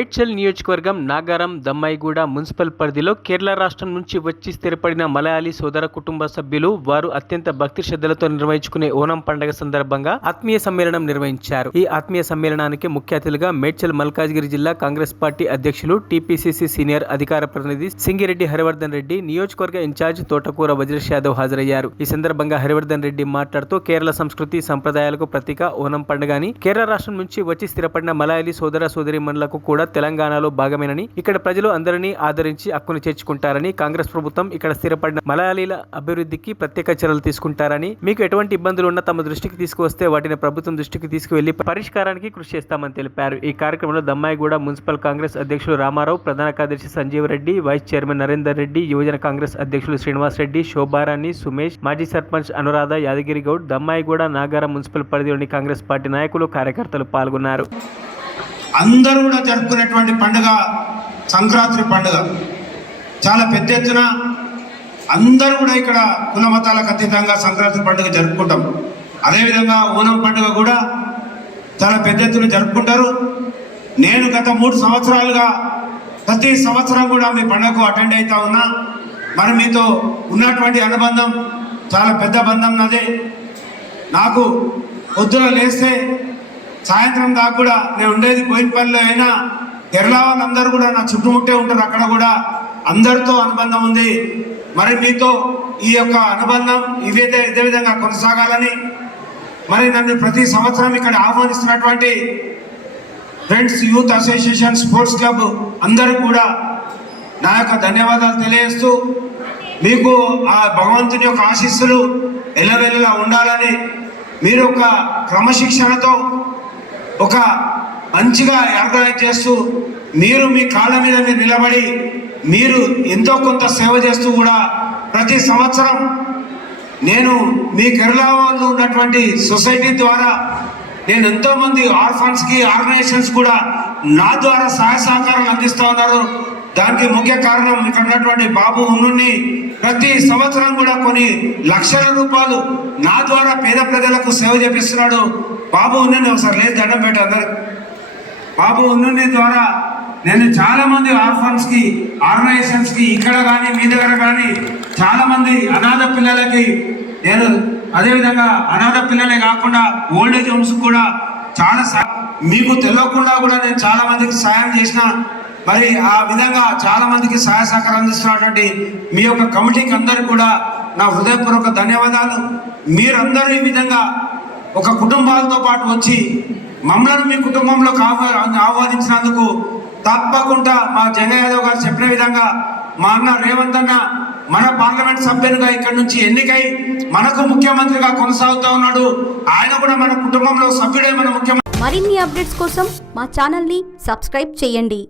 మేడ్చల్ నియోజకవర్గం నాగారం దమ్మాయిగూడ మున్సిపల్ పరిధిలో కేరళ రాష్ట్రం నుంచి వచ్చి స్థిరపడిన మలయాళీ సోదర కుటుంబ సభ్యులు వారు అత్యంత భక్తి శ్రద్ధలతో నిర్వహించుకునే ఓనం పండుగ సందర్భంగా ఆత్మీయ సమ్మేళనం నిర్వహించారు. ఈ ఆత్మీయ సమ్మేళనానికి ముఖ్య అతిథిగా మేడ్చల్ మల్కాజ్గిరి జిల్లా కాంగ్రెస్ పార్టీ అధ్యక్షులు టీపీసీసీ సీనియర్ అధికార ప్రతినిధి సింగిరెడ్డి హరివర్ధన్ రెడ్డి, నియోజకవర్గ ఇన్ఛార్జ్ తోటకూర వజ్రేష్ యాదవ్ హాజరయ్యారు. ఈ సందర్భంగా హరివర్ధన్ రెడ్డి మాట్లాడుతూ కేరళ సంస్కృతి సంప్రదాయాలకు ప్రతీక ఓనం పండుగని, కేరళ రాష్ట్రం నుంచి వచ్చి స్థిరపడిన మలయాళీ సోదర సోదరీమణులకు కూడా తెలంగాణలో భాగమేనని, ఇక్కడ ప్రజలు అందరినీ ఆదరించి హక్కును చేర్చుకుంటారని, కాంగ్రెస్ ప్రభుత్వం ఇక్కడ స్థిరపడిన మలయాళీల అభివృద్ధికి ప్రత్యేక చర్యలు తీసుకుంటారని, మీకు ఎటువంటి ఇబ్బందులు ఉన్నా తమ దృష్టికి తీసుకువస్తే వాటిని ప్రభుత్వం దృష్టికి తీసుకువెళ్లి పరిష్కారానికి కృషి చేస్తామని తెలిపారు. ఈ కార్యక్రమంలో దమ్మాయిగూడ మున్సిపల్ కాంగ్రెస్ అధ్యక్షులు రామారావు, ప్రధాన కార్యదర్శి సంజీవ్ రెడ్డి, వైస్ చైర్మన్ నరేందర్ రెడ్డి, యువజన కాంగ్రెస్ అధ్యక్షులు శ్రీనివాస్ రెడ్డి, శోభారాణి, సుమేష్, మాజీ సర్పంచ్ అనురాధ, యాదగిరి గౌడ్, దమ్మాయిగూడ నాగారం మున్సిపల్ పరిధిలోని కాంగ్రెస్ పార్టీ నాయకులు, కార్యకర్తలు పాల్గొన్నారు. అందరూ కూడా జరుపుకునేటువంటి పండుగ సంక్రాంతి పండుగ. చాలా పెద్ద ఎత్తున అందరూ కూడా ఇక్కడ కుల మతాలకు అతీతంగా సంక్రాంతి పండుగ జరుపుకుంటాం. అదేవిధంగా ఓనం పండుగ కూడా చాలా పెద్ద ఎత్తున జరుపుకుంటారు. నేను గత 3 సంవత్సరాలుగా ప్రతి సంవత్సరం కూడా మీ పండుగకు అటెండ్ అవుతా ఉన్నా. మరి మీతో ఉన్నటువంటి అనుబంధం చాలా పెద్ద బంధం నాదే. నాకు పొద్దున లేస్తే సాయంత్రం దాకా కూడా నేను ఉండేది బోయినపల్లిలో అయినా కేరళ వాళ్ళందరూ కూడా నా చుట్టుముట్టే ఉంటారు. అక్కడ కూడా అందరితో అనుబంధం ఉంది. మరి మీతో ఈ యొక్క అనుబంధం ఇదే విధంగా కొనసాగాలని, మరి నన్ను ప్రతి సంవత్సరం ఇక్కడ ఆహ్వానిస్తున్నటువంటి friends youth association sports club అందరికి కూడా నా యొక్క ధన్యవాదాలు తెలియజేస్తూ, మీకు ఆ భగవంతుని యొక్క ఆశీస్సులు ఎల్లవెల్లలా ఉండాలని, మీరు ఒక క్రమశిక్షణతో ఒక మంచిగా ఆర్గనైజ్ చేస్తూ మీరు మీ కాళ్ళ మీద నిలబడి మీరు ఎంతో కొంత సేవ చేస్తూ కూడా ప్రతి సంవత్సరం నేను మీ కేరళ వాళ్ళు ఉన్నటువంటి సొసైటీ ద్వారా నేను ఎంతోమంది ఆర్ఫన్స్కి ఆర్గనైజేషన్స్ కూడా నా ద్వారా సహాయ సహకారాలు అందిస్తూ ఉన్నారు. దానికి ముఖ్య కారణం ఇక్కడ ఉన్నటువంటి బాబు ఉన్నుని ప్రతి సంవత్సరం కూడా కొన్ని లక్షల రూపాయలు నా ద్వారా పేద ప్రజలకు సేవ చేపిస్తున్నాడు. బాబు ఉన్నని ఒకసారి లేదు దండం పెట్ట అందరు. బాబు ఉన్నని ద్వారా నేను చాలా మంది ఆర్ఫన్స్కి ఆర్గనైజేషన్స్కి ఇక్కడ కానీ మీ దగ్గర కానీ చాలా మంది అనాథ పిల్లలకి నేను, అదేవిధంగా అనాథ పిల్లలే కాకుండా ఓల్డ్ ఏజ్ హోమ్స్ కూడా చాలా మీకు తెలియకుండా కూడా నేను చాలా మందికి సాయం చేసిన. మరి ఆ విధంగా చాలా మందికి సహాయ సహకారం అందిస్తున్నటువంటి మీ యొక్క కమిటీకి అందరికీ కూడా నా హృదయపూర్వక ధన్యవాదాలు. మీరందరూ ఈ విధంగా ఒక కుటుంబాలతో పాటు వచ్చి మమ్మల్ని మీ కుటుంబంలోకి ఆహ్వానించినందుకు తప్పకుండా మా జగన్ యాదవ్ గారు చెప్పిన విధంగా మా అన్న రేవంత్ అన్న మన పార్లమెంట్ సభ్యునిగా ఇక్కడ నుంచి ఎన్నికై మనకు ముఖ్యమంత్రిగా కొనసాగుతూ ఉన్నాడు. ఆయన కూడా మన కుటుంబంలో సభ్యుడే మన ముఖ్యమంత్రి. మరిన్ని అప్డేట్స్ కోసం మా ఛానల్ని సబ్స్క్రైబ్ చేయండి.